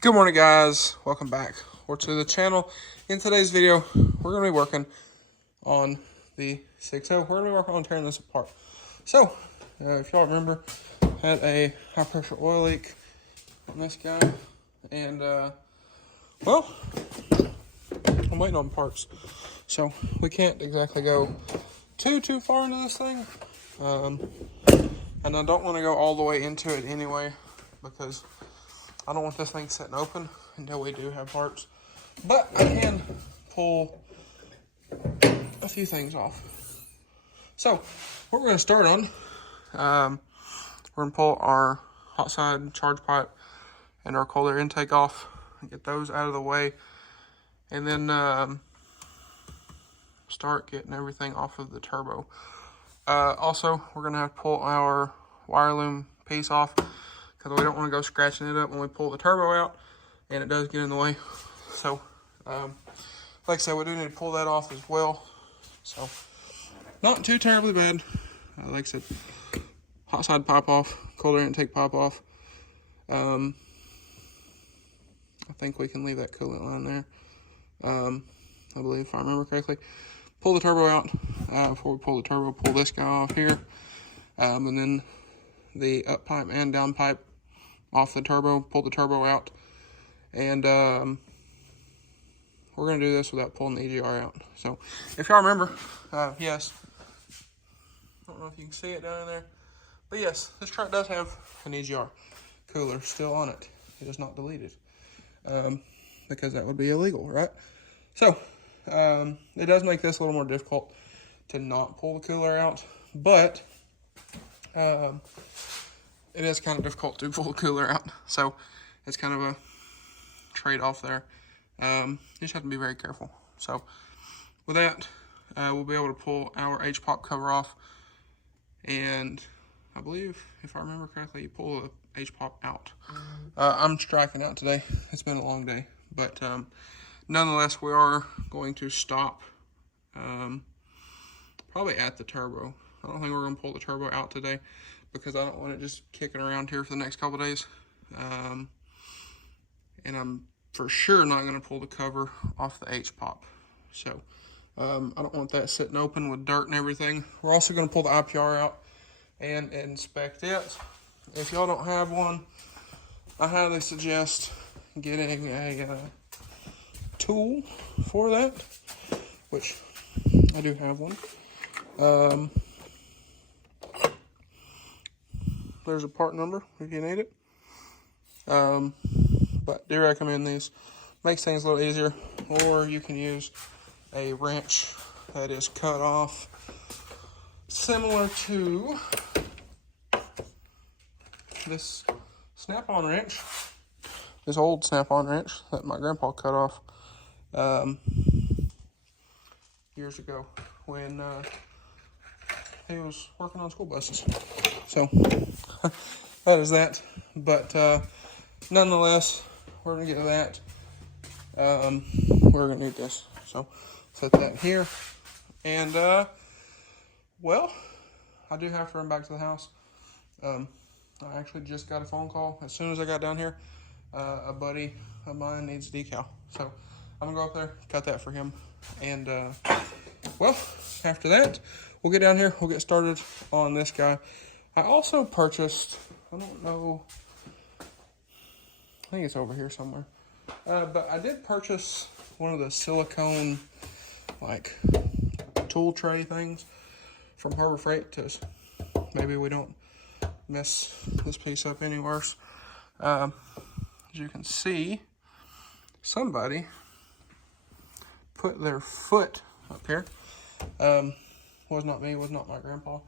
Good morning, guys. Welcome back or to the channel. In today's video, we're going to be working on the 6.0. We're going to be working on tearing this apart. So, if y'all remember, had a high pressure oil leak on this guy, and well, I'm waiting on parts, so we can't exactly go too far into this thing, and I don't want to go all the way into it anyway, because I don't want this thing sitting open until we do have parts. But I can pull a few things off. So, what we're going to start on, we're going to pull our hot side charge pipe and our cold air intake off and get those out of the way. And then start getting everything off of the turbo. Also, we're going to have to pull our wire loom piece off, because we don't want to go scratching it up when we pull the turbo out, and it does get in the way. So, like I said, we do need to pull that off as well. So, not too terribly bad. Like I said, hot side pop off, cold air intake pop off. I think we can leave that coolant line there. I believe, if I remember correctly. Pull the turbo out. Before we pull the turbo, pull this guy off here. And then the up pipe and down pipe off the turbo, pull the turbo out, and we're going to do this without pulling the EGR out. So, if y'all remember, yes, I don't know if you can see it down in there, but yes, this truck does have an EGR cooler still on it. It is not deleted, because that would be illegal, right? So, it does make this a little more difficult to not pull the cooler out, but it is kind of difficult to pull the cooler out, so it's kind of a trade-off there. You just have to be very careful. So with that, we'll be able to pull our H-pop cover off, and I believe, if I remember correctly, you pull the H-pop out. I'm striking out today. It's been a long day, but nonetheless, we are going to stop probably at the turbo. I don't think we're going to pull the turbo out today, because I don't want it just kicking around here for the next couple days. And I'm for sure not going to pull the cover off the H-pop. So, I don't want that sitting open with dirt and everything. We're also going to pull the IPR out and inspect it. If y'all don't have one, I highly suggest getting a tool for that, which I do have one. There's a part number if you need it. But do recommend these. Makes things a little easier. Or you can use a wrench that is cut off, similar to this snap-on wrench. This old snap-on wrench that my grandpa cut off years ago when he was working on school buses. So that is that. But nonetheless, we're gonna get that. We're gonna need this. So set that here. And well, I do have to run back to the house. I actually just got a phone call as soon as I got down here. A buddy of mine needs decal, so I'm gonna go up there, cut that for him, and well, after that, we'll get down here, we'll get started on this guy. I also purchased, I don't know, I think it's over here somewhere, but I did purchase one of the silicone, like, tool tray things from Harbor Freight, to maybe we don't mess this piece up any worse. As you can see, somebody put their foot up here. Was not me, was not my grandpa.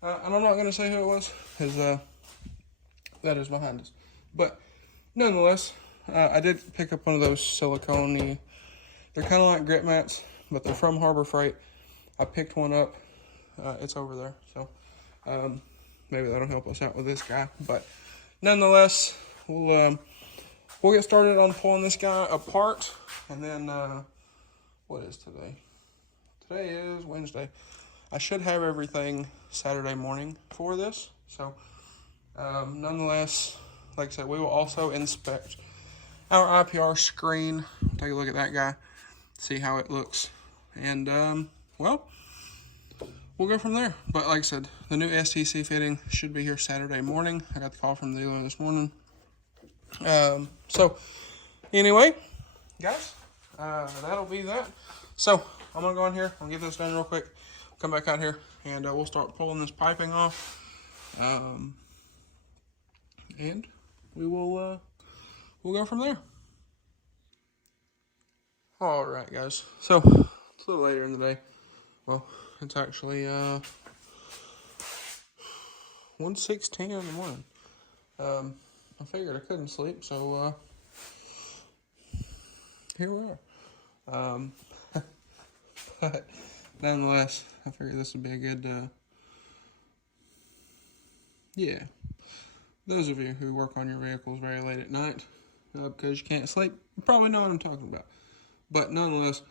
And I'm not going to say who it was, because that is behind us. But nonetheless, I did pick up one of those silicone-y, they're kind of like grip mats, but they're from Harbor Freight. I picked one up. It's over there. So maybe that'll help us out with this guy. But nonetheless, we'll get started on pulling this guy apart. And then, what is today? Today is Wednesday. I should have everything Saturday morning for this. So, nonetheless, like I said, we will also inspect our IPR screen. Take a look at that guy, see how it looks, and well, we'll go from there. But like I said, the new STC fitting should be here Saturday morning. I got the call from the dealer this morning. So anyway, guys, that'll be that. So I'm gonna go in here. I'll get this done real quick. Come back out here, and we'll start pulling this piping off. And we will we'll go from there. All right, guys. So it's a little later in the day. Well, it's actually 1:16 in the morning. I figured I couldn't sleep, so here we are. But nonetheless, I figured this would be a good, yeah. Those of you who work on your vehicles very late at night because you can't sleep, you probably know what I'm talking about. But nonetheless,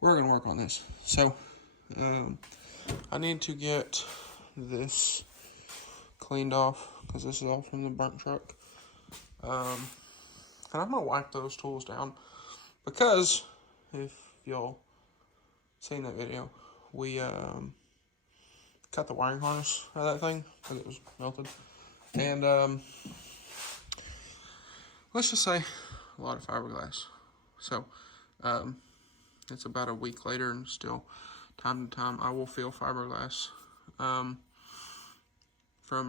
we're going to work on this. So, I need to get this cleaned off because this is all from the burnt truck. And I'm going to wipe those tools down because if y'all seen that video, we cut the wiring harness out of that thing because it was melted. And let's just say a lot of fiberglass. So it's about a week later, and still time to time I will feel fiberglass from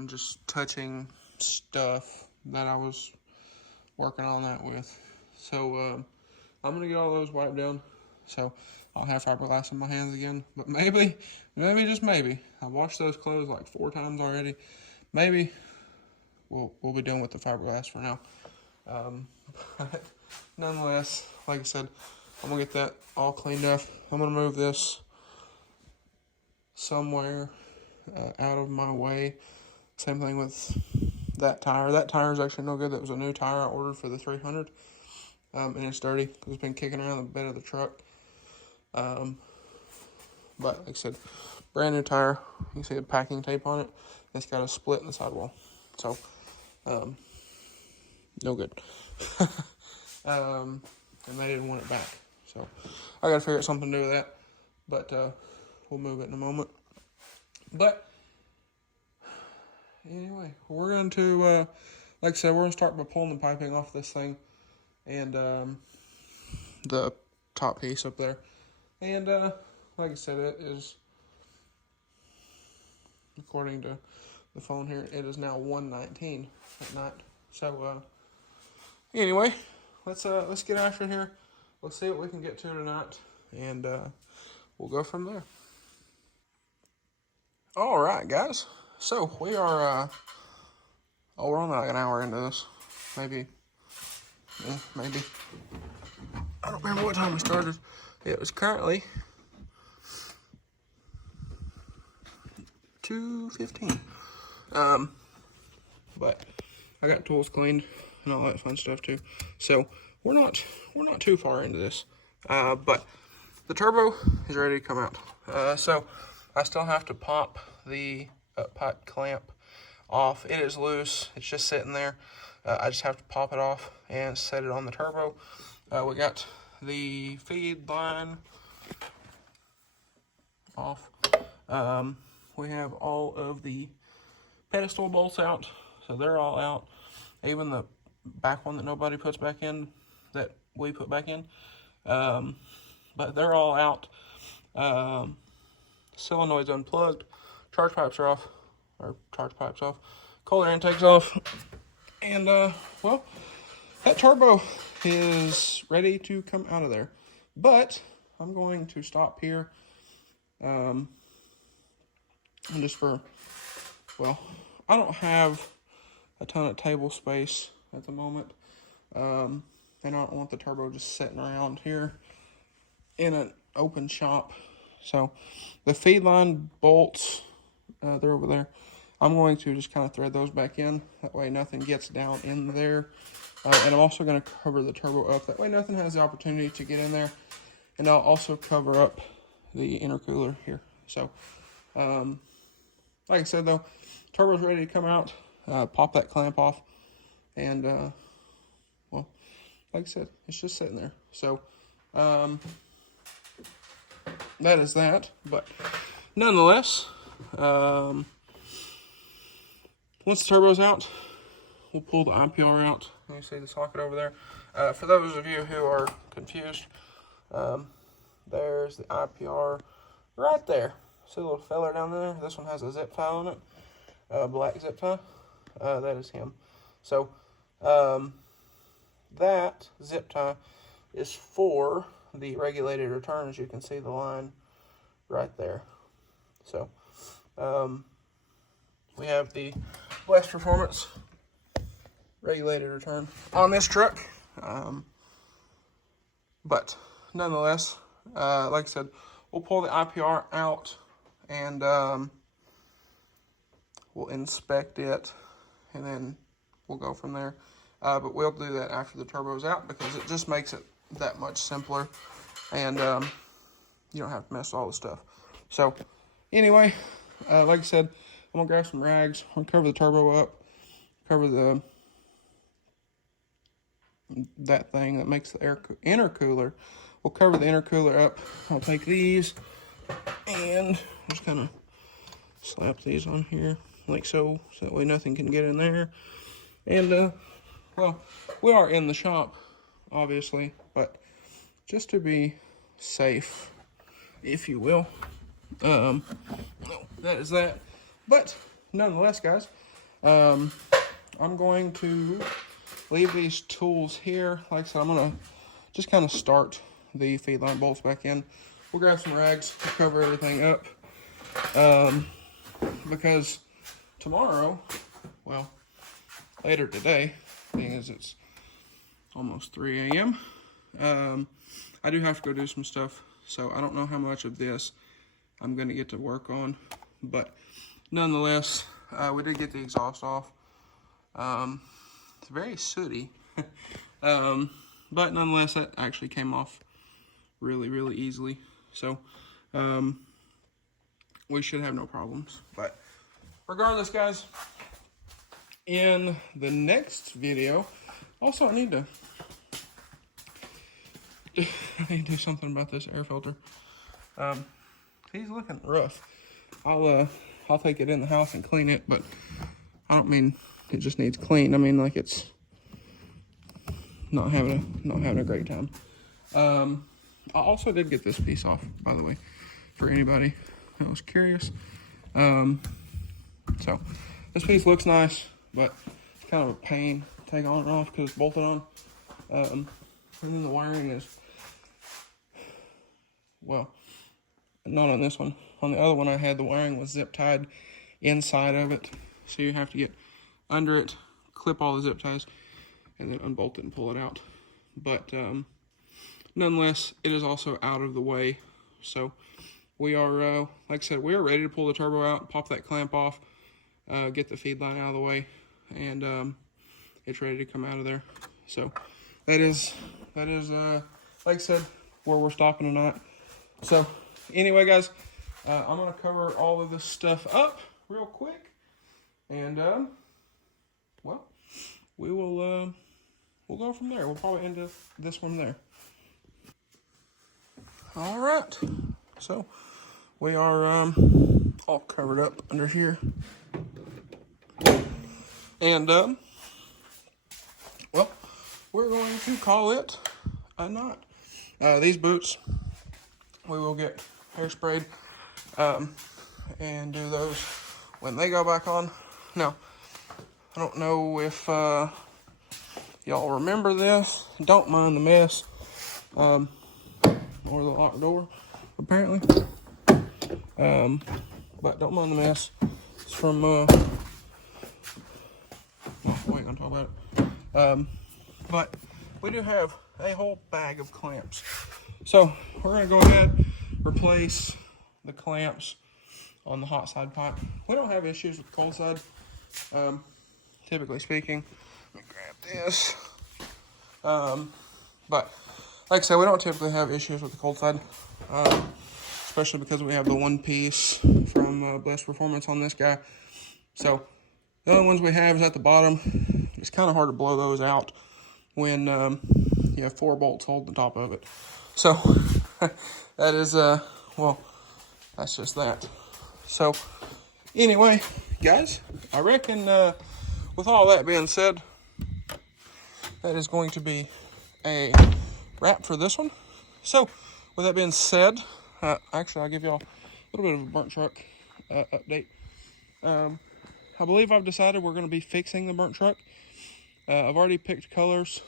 just touching stuff that I was working on that with. So I'm gonna get all those wiped down, so I'll have fiberglass in my hands again. But maybe just maybe, I've washed those clothes like 4 times already. Maybe we'll be done with the fiberglass for now. But nonetheless, like I said, I'm gonna get that all cleaned up. I'm gonna move this somewhere out of my way. Same thing with that tire. That tire is actually no good. That was a new tire I ordered for the 300. And it's dirty because it's been kicking around the bed of the truck. But like I said, brand new tire. You can see the packing tape on it. It's got a split in the sidewall. So, no good. And they didn't want it back. So, I got to figure out something to do with that. But, we'll move it in a moment. But, anyway, we're going to, like I said, we're going to start by pulling the piping off this thing. And, the top piece up there. And, like I said, it is, according to the phone here, it is now 1:19 at night. So, anyway, let's get after it here. Let's see what we can get to tonight, and we'll go from there. All right, guys. So we are, we're only like an hour into this, maybe. Yeah, maybe. I don't remember what time we started. It was currently 2:15. But I got tools cleaned and all that fun stuff too. So we're not too far into this. But the turbo is ready to come out. So I still have to pop the pipe clamp off. It is loose. It's just sitting there. I just have to pop it off and set it on the turbo. We got the feed line off. We have all of the pedestal bolts out, so they're all out. Even the back one that nobody puts back in, that we put back in. But they're all out. Solenoid's unplugged. Charge pipes are off. Or charge pipes off. Cold air intake's off. And, well, that turbo is ready to come out of there. But I'm going to stop here. And just for, well, I don't have a ton of table space at the moment. And I don't want the turbo just sitting around here in an open shop. So the feed line bolts, they're over there. I'm going to just kind of thread those back in. That way nothing gets down in there. And I'm also going to cover the turbo up. That way nothing has the opportunity to get in there. And I'll also cover up the intercooler here. So, like I said though, turbo's ready to come out. Pop that clamp off. And, well, like I said, it's just sitting there. So, that is that. But nonetheless, once the turbo's out, we'll pull the IPR out. You see the socket over there. For those of you who are confused, there's the IPR right there. See a little feller down there? This one has a zip tie on it, black zip tie. That is him. So, that zip tie is for the regulated return. As you can see the line right there. So, we have the Blast Performance regulated return on this truck. But nonetheless, like I said, we'll pull the IPR out and we'll inspect it, and then we'll go from there. But we'll do that after the turbo's out because it just makes it that much simpler, and you don't have to mess with all the stuff. So anyway, like I said, I'm gonna grab some rags. I'm gonna cover the turbo up, cover that thing that makes the intercooler. We'll cover the intercooler up. I'll take these and just kind of slap these on here like so that way nothing can get in there. And well, we are in the shop, obviously, but just to be safe, if you will, that is that. But nonetheless, guys, I'm going to leave these tools here. Like I said, I'm gonna just kind of start the feed line bolts back in. We'll grab some rags to cover everything up, because tomorrow, well, later today, being as it's almost 3 a.m., I do have to go do some stuff, so I don't know how much of this I'm going to get to work on, but nonetheless, we did get the exhaust off. It's very sooty, but nonetheless, that actually came off really easily, so we should have no problems. But regardless, guys, in the next video, also I need to do something about this air filter. He's looking rough. I'll take it in the house and clean it, but I don't mean it just needs clean. I mean like it's not having a great time. I also did get this piece off, by the way, for anybody that was curious. So this piece looks nice, but it's kind of a pain to take on and off because it's bolted on. And then the wiring is, well, not on this one. On the other one I had, the wiring was zip tied inside of it. So you have to get under it, clip all the zip ties, and then unbolt it and pull it out. But nonetheless, it is also out of the way. So we are, like I said, we are ready to pull the turbo out, pop that clamp off, get the feed line out of the way, and it's ready to come out of there. So that is like I said, where we're stopping tonight. So anyway, guys, I'm gonna cover all of this stuff up real quick, and well, we'll go from there. We'll probably end this one there. All right, so we are all covered up under here, and well, we're going to call it a night. These boots, we will get hairsprayed and do those when they go back on. Now, I don't know if y'all remember this. Don't mind the mess, or the locked door, apparently. But don't mind the mess. It's from well, we ain't gonna talk about it. But we do have a whole bag of clamps. So we're gonna go ahead, replace the clamps on the hot side pipe. We don't have issues with the cold side, typically speaking. Let me grab this. But like I said, we don't typically have issues with the cold side, especially because we have the one piece from Blast Performance on this guy. So the other ones we have is at the bottom. It's kind of hard to blow those out when you have 4 bolts holding the top of it. So that is well, that's just that. So anyway, guys, I reckon with all that being said, that is going to be a wrap for this one. So with that being said, actually I'll give y'all a little bit of a burnt truck update. I believe I've decided we're going to be fixing the burnt truck. I've already picked colors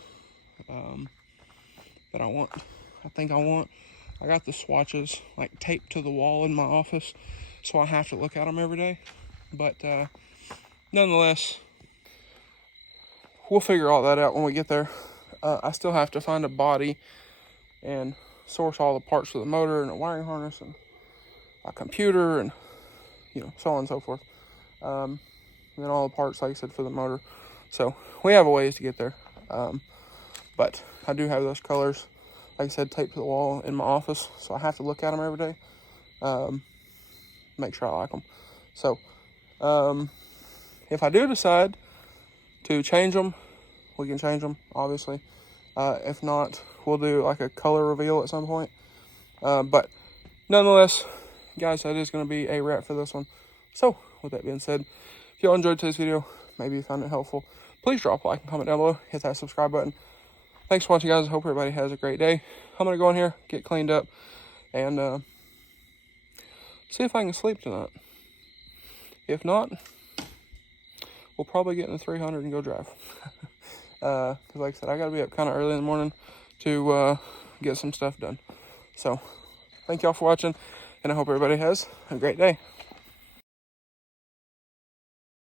that I think I want. I got the swatches like taped to the wall in my office, so I have to look at them every day. But nonetheless, we'll figure all that out when we get there. I still have to find a body and source all the parts for the motor and a wiring harness and a computer and, you know, so on and so forth. And then all the parts, like I said, for the motor. So we have a ways to get there. But I do have those colors, like I said, taped to the wall in my office. So I have to look at them every day. Make sure I like them. So if I do decide to change them, we can change them, obviously. If not, we'll do like a color reveal at some point. But nonetheless, guys, that is going to be a wrap for this one. So with that being said, if y'all enjoyed today's video, maybe you found it helpful, please drop a like and comment down below. Hit that subscribe button. Thanks for watching, guys. I hope everybody has a great day. I'm going to go in here, get cleaned up, and see if I can sleep tonight. If not, we'll probably get in the 300 and go drive. Because like I said, I got to be up kind of early in the morning to get some stuff done. So thank y'all for watching, and I hope everybody has a great day.